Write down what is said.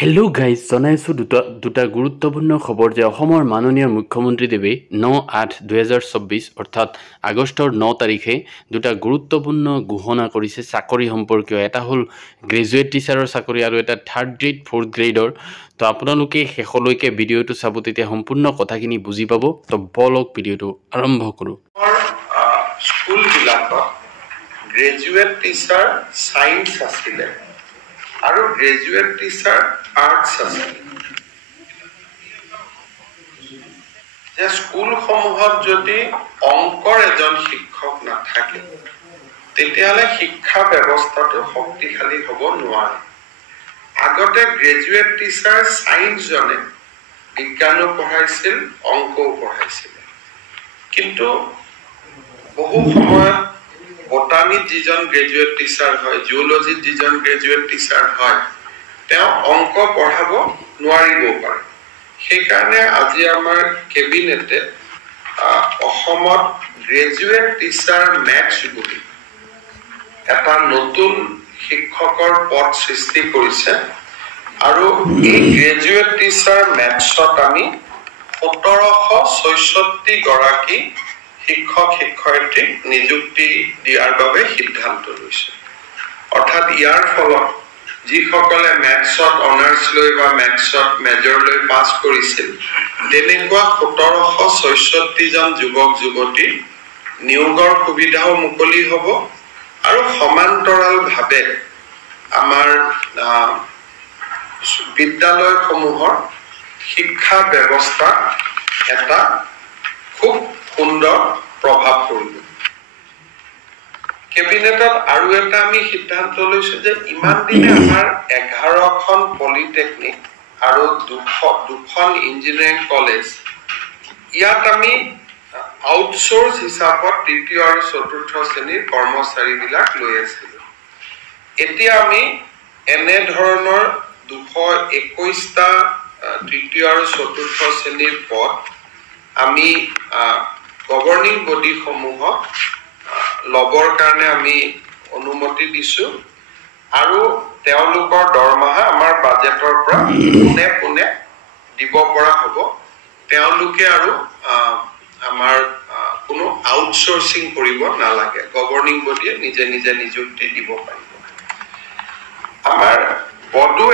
Hello' guys জনাইছোঁ দুটা গুৰুত্বপূৰ্ণ খবৰ যে অসমৰ মাননীয় মুখ্যমন্ত্ৰীদেৱে 9/8/2024 অৰ্থাৎ আগষ্টৰ 9 তাৰিখে দুটা গুৰুত্বপূৰ্ণ ঘোষণা কৰিছে চাকৰি সম্পৰ্কীয়। এটা হ'ল গ্ৰেজুৱেট টিচাৰৰ চাকৰি আৰু এটা 3rd গ্ৰেড 4th গ্ৰেডৰ। তো আপোনালোকে শেষলৈকে ভিডিঅ'টো চাব, তেতিয়া সম্পূৰ্ণ কথাখিনি বুজি পাব। তো বলক ভিডিঅ'টো আৰম্ভ কৰোঁ। স্কুলবিলাকত গ্ৰেজুৱেট টিচাৰ সায়েন্স আছিলে আৰু গ্ৰেজুৱেট টিচাৰ আৰ্টছ আছে। যে স্কুলসমূহত যদি অংকৰ এজন শিক্ষক নাথাকে তেতিয়াহ'লে শিক্ষা ব্যৱস্থাটো শক্তিশালী হ'ব নোৱাৰে। আগতে গ্ৰেজুৱেট টিচাৰ সায়েন্সজনে বিজ্ঞানো পঢ়াইছিল, অংকও পঢ়াইছিল, কিন্তু বহু সময়ত বটানীত যিজন গ্ৰেজুৱেট টিচাৰ হয়, জিঅ'লজিত যিজন গ্ৰেজুৱেট টিচাৰ হয়, তেওঁ অংক পঢ়াব নোৱাৰিবও পাৰে। সেইকাৰণে আজি আমাৰ কেবিনেটে অসমত গ্ৰেজুৱেট টিচাৰ মেথছ বুলি এটা নতুন শিক্ষকৰ পদ সৃষ্টি কৰিছে। আৰু এই গ্ৰেজুৱেট টিচাৰ মেথছত আমি 1764 গৰাকী শিক্ষক শিক্ষয়িত্ৰীক নিযুক্তি দিয়াৰ বাবে সিদ্ধান্ত লৈছে। অৰ্থাৎ ইয়াৰ ফলত যিসকলে মেথছত অনাৰ্ছ লৈ বা মেথছত মেজৰ লৈ পাছ কৰিছিল, তেনেকুৱা 1764 জন যুৱক যুৱতী নিয়োগৰ সুবিধাও মুকলি হ'ব আৰু সমান্তৰালভাৱে আমাৰ বিদ্যালয়সমূহৰ শিক্ষা ব্যৱস্থাত এটা খুব সুন্দৰ প্ৰভাৱ পৰিব। কেবিনেটত আৰু এটা আমি সিদ্ধান্ত লৈছো যে ইমান দিনে আমাৰ 11খন পলিটেকনিক আৰু দুখন ইঞ্জিনিয়াৰিং কলেজ, ইয়াত আমি আউটসোৰ্স হিচাপত 3য় আৰু 4ৰ্থ শ্ৰেণীৰ কৰ্মচাৰীবিলাক লৈ আছিলো। এতিয়া আমি এনে ধৰণৰ 221টা 3য় আৰু 4ৰ্থ শ্ৰেণীৰ পদ আমি গভৰ্নিং বডিসমূহক লবৰ কাৰণে আমি অনুমতি দিছো আৰু তেওঁলোকৰ দৰমহা আমাৰ বাজেটৰ পৰা পোনে দিব পৰা হ'ব। তেওঁলোকে আৰু আমাৰ কোনো আউটসোৰ্সিং কৰিব নালাগে, গভৰ্নিং বডিয়ে নিজে নিজে নিযুক্তি দিব পাৰিব। আমাৰ বডো